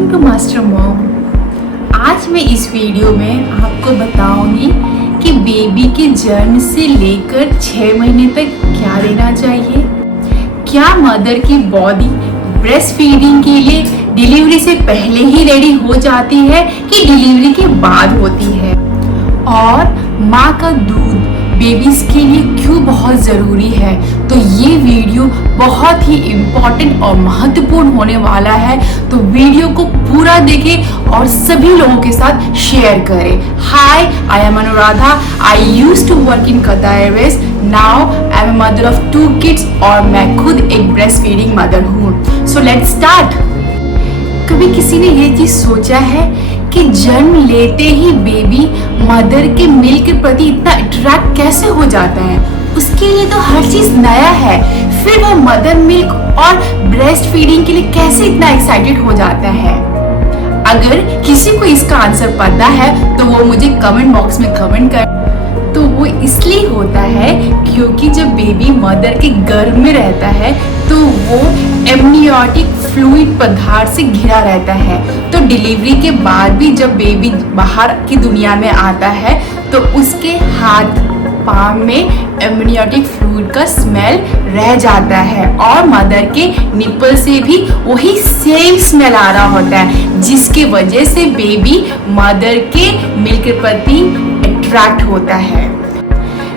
Welcome to master mom. आज मैं इस वीडियो में आपको बताऊंगी कि बेबी के जन्म से लेकर 6 महीने तक क्या देना चाहिए। क्या मदर की बॉडी ब्रेस्ट फीडिंग के लिए डिलीवरी से पहले ही रेडी हो जाती है कि डिलीवरी के बाद होती है, और माँ का दूध बेबीज के लिए क्यों बहुत ज़रूरी है। तो ये वीडियो बहुत ही इम्पोर्टेंट और महत्वपूर्ण होने वाला है, तो वीडियो को पूरा देखें और सभी लोगों के साथ शेयर करें। Hi, I am Anuradha. I used to work in Qatar Airways. Now I am a mother of 2 kids और मैं खुद एक ब्रेस्ट फीडिंग मदर हूँ। So let's start. कभी किसी ने ये चीज़ सोचा है कि जन्म लेते ही बेबी मदर के मिल्क के प्रति इतना अट्रैक्ट कैसे हो जाता है? उसके लिए तो हर चीज़ नया है, फिर वो मदर मिल्क और ब्रेस्ट फीडिंग के लिए कैसे इतना एक्साइटेड हो जाता है? अगर किसी को इसका आंसर पता है तो वो मुझे कमेंट बॉक्स में कमेंट कर। तो वो इसलिए होता है क्योंकि जब बेबी मदर के गर्भ में रहता है तो वो एमनियोटिक फ्लूइड पदार्थ से घिरा रहता है। तो डिलीवरी के बाद भी जब बेबी बाहर की दुनिया में आता है तो उसके हाथ पाँव में एमनियोटिक फ्लूइड का स्मेल रह जाता है, और मदर के निपल से भी वही सेम स्मेल आ रहा होता है, जिसकी वजह से बेबी मदर के मिल्क के प्रति अट्रैक्ट होता है।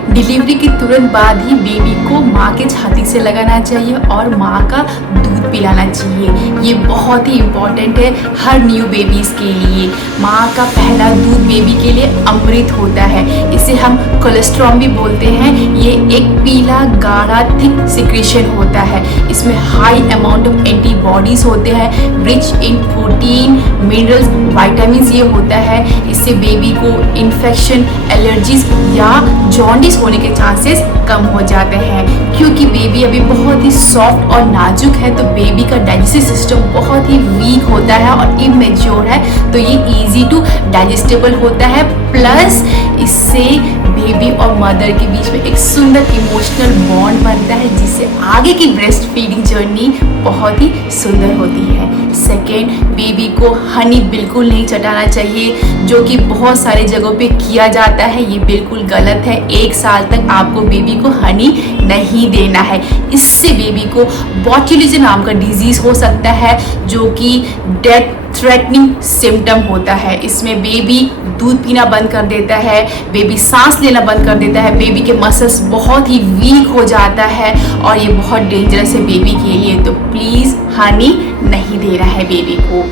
डिलीवरी के तुरंत बाद ही बेबी को माँ के छाती से लगाना चाहिए और माँ का दूध पिलाना चाहिए। ये बहुत ही इम्पॉर्टेंट है हर न्यू बेबीज़ के लिए। माँ का पहला दूध बेबी के लिए अमृत होता है। इसे हम कोलेस्ट्रॉल भी बोलते हैं। ये एक पीला गाढ़ा थिक सिक्रेशन होता है। इसमें हाई अमाउंट ऑफ एंटीबॉडीज़ होते हैं, rich in protein, minerals, vitamin ये होता है। इससे बेबी को इन्फेक्शन, एलर्जीज या जॉन्डिस होने के चांसेस कम हो जाते हैं। क्योंकि बेबी अभी बहुत ही सॉफ्ट और नाजुक है, तो बेबी का डाइजेस्टिव सिस्टम बहुत ही वीक होता है और इमेच्योर है, तो ये इजी टू डाइजेस्टेबल होता है। प्लस इससे बेबी और मदर के बीच में एक सुंदर इमोशनल बॉन्ड बनता है, जिससे आगे की ब्रेस्ट फीडिंग जर्नी बहुत ही सुंदर होती है। सेकेंड, बेबी को हनी बिल्कुल नहीं चटाना चाहिए, जो कि बहुत सारे जगहों पे किया जाता है। ये बिल्कुल गलत है। 1 साल तक आपको बेबी को हनी नहीं देना है। इससे बेबी को बॉट्यूलिज्म नाम का डिजीज़ हो सकता है, जो कि डेथ थ्रेटनिंग सिम्टम होता है। इसमें बेबी दूध पीना बंद कर देता है, बेबी सांस लेना बंद कर देता है, बेबी के मसल्स बहुत ही वीक हो जाता है, और ये बहुत डेंजरस है बेबी के लिए। तो प्लीज़ हनी नहीं देना है बेबी को।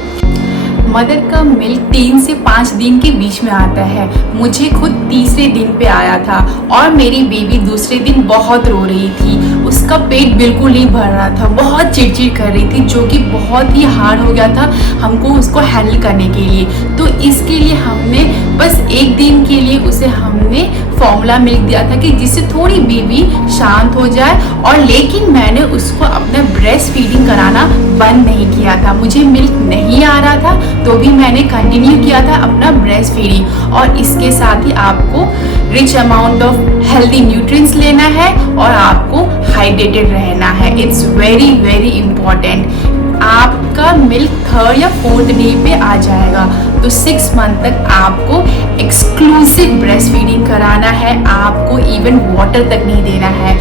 मदर का मिल्क 3 से 5 दिन के बीच में आता है। मुझे खुद तीसरे दिन पे आया था और मेरी बेबी दूसरे दिन बहुत रो रही थी। उसका पेट बिल्कुल नहीं भर रहा था, बहुत चिड़चिड़ कर रही थी, जो कि बहुत ही हार्ड हो गया था हमको उसको हैंडल करने के लिए। तो इसके लिए हमने बस 1 दिन के लिए उसे हमने फॉर्मूला मिल्क दिया था कि जिससे थोड़ी बेबी शांत हो जाए। और लेकिन मैंने उसको अपना ब्रेस्ट फीडिंग कराना बंद नहीं किया था। मुझे मिल्क नहीं आ रहा था तो भी मैंने कंटिन्यू किया था अपना ब्रेस्ट फीडिंग। और इसके साथ ही आपको rich amount of healthy nutrients लेना है और आपको हाइड्रेटेड रहना है। It's very very important. आपका मिल्क 3rd या 4th डे पे आ जाएगा, तो 6 मंथ तक आपको एक्सक्लूसिव ब्रेस्ट फीडिंग कराना है। आपको इवन वाटर तक नहीं देना है।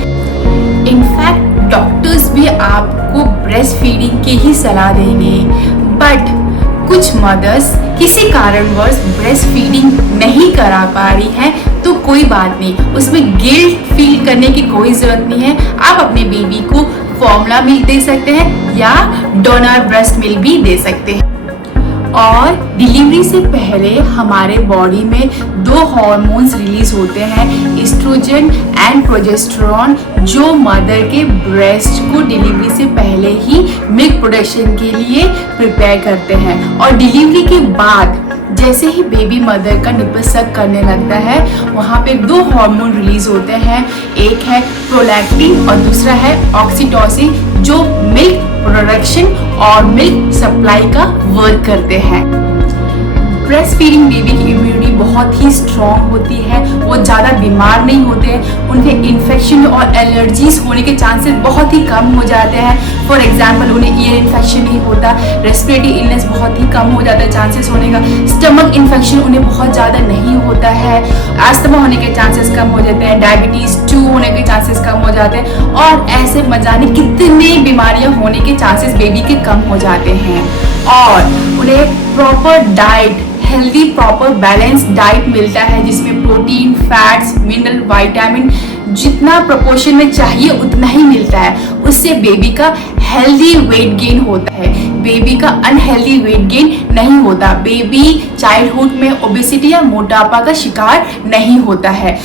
इनफैक्ट डॉक्टर्स भी आपको ब्रेस्ट फीडिंग की ही सलाह देंगे। बट कुछ मदर्स किसी कारणवश ब्रेस्ट फीडिंग नहीं करा पा रही हैं, तो कोई बात नहीं, उसमें गिल्ट फील करने की कोई ज़रूरत नहीं है। आप अपने बेबी को फॉर्मूला मिल्क दे सकते हैं या डोनर ब्रेस्ट मिल्क भी दे सकते हैं। और डिलीवरी से पहले हमारे बॉडी में 2 हार्मोन्स रिलीज होते हैं, एस्ट्रोजन एंड प्रोजेस्टेरॉन, जो मदर के ब्रेस्ट को डिलीवरी से पहले ही मिल्क प्रोडक्शन के लिए प्रिपेयर करते हैं। और डिलीवरी के बाद जैसे ही बेबी मदर का निपल सक करने लगता है, वहाँ पे 2 हार्मोन रिलीज होते हैं। एक है प्रोलैक्टिन और दूसरा है ऑक्सीटोसिन, जो मिल्क प्रोडक्शन और मिल्क सप्लाई का वर्क करते हैं। ब्रेस्ट फीडिंग बेबी की इम्यूनिटी बहुत ही स्ट्रॉन्ग होती है, वो ज़्यादा बीमार नहीं होते हैं, उनके इन्फेक्शन और एलर्जीज होने के चांसेस बहुत ही कम हो जाते हैं। फॉर एग्जाम्पल उन्हें ईयर इन्फेक्शन नहीं होता, रेस्पिरेटरी इलनेस बहुत ही कम हो जाता है चांसेस होने का, स्टमक इन्फेक्शन उन्हें बहुत ज़्यादा नहीं होता है, अस्थमा होने के चांसेस कम हो जाते हैं, डायबिटीज़ 2 होने के चांसेस कम हो जाते हैं, और ऐसे न जाने कितनी बीमारियां होने के चांसेस बेबी के कम हो जाते हैं। और उन्हें proper diet, healthy proper balance diet मिलता है जिसमें प्रोटीन, फैट्स, मिनरल, विटामिन जितना प्रोपोर्शन में चाहिए उतना ही मिलता है। उससे बेबी का हेल्दी वेट गेन होता है, बेबी का अनहेल्दी वेट गेन नहीं होता, बेबी चाइल्डहुड में ओबेसिटी या मोटापा का शिकार नहीं होता है।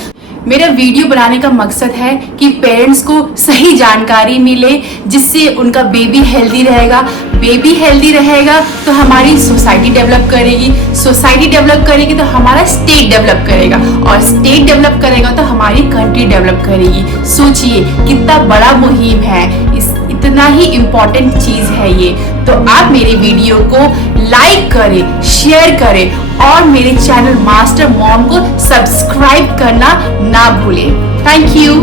मेरा वीडियो बनाने का मकसद है कि पेरेंट्स को सही जानकारी मिले जिससे उनका बेबी हेल्दी रहेगा। बेबी हेल्दी रहेगा तो हमारी सोसाइटी डेवलप करेगी, सोसाइटी डेवलप करेगी तो हमारा स्टेट डेवलप करेगा, और स्टेट डेवलप करेगा तो हमारी कंट्री डेवलप करेगी। सोचिए कितना बड़ा मुहिम है, इतना ही इम्पोर्टेंट चीज़ है ये। तो आप मेरे वीडियो को लाइक करें, शेयर करें, और मेरे चैनल मास्टर मॉम को सब्सक्राइब करना ना भूलें। Thank you.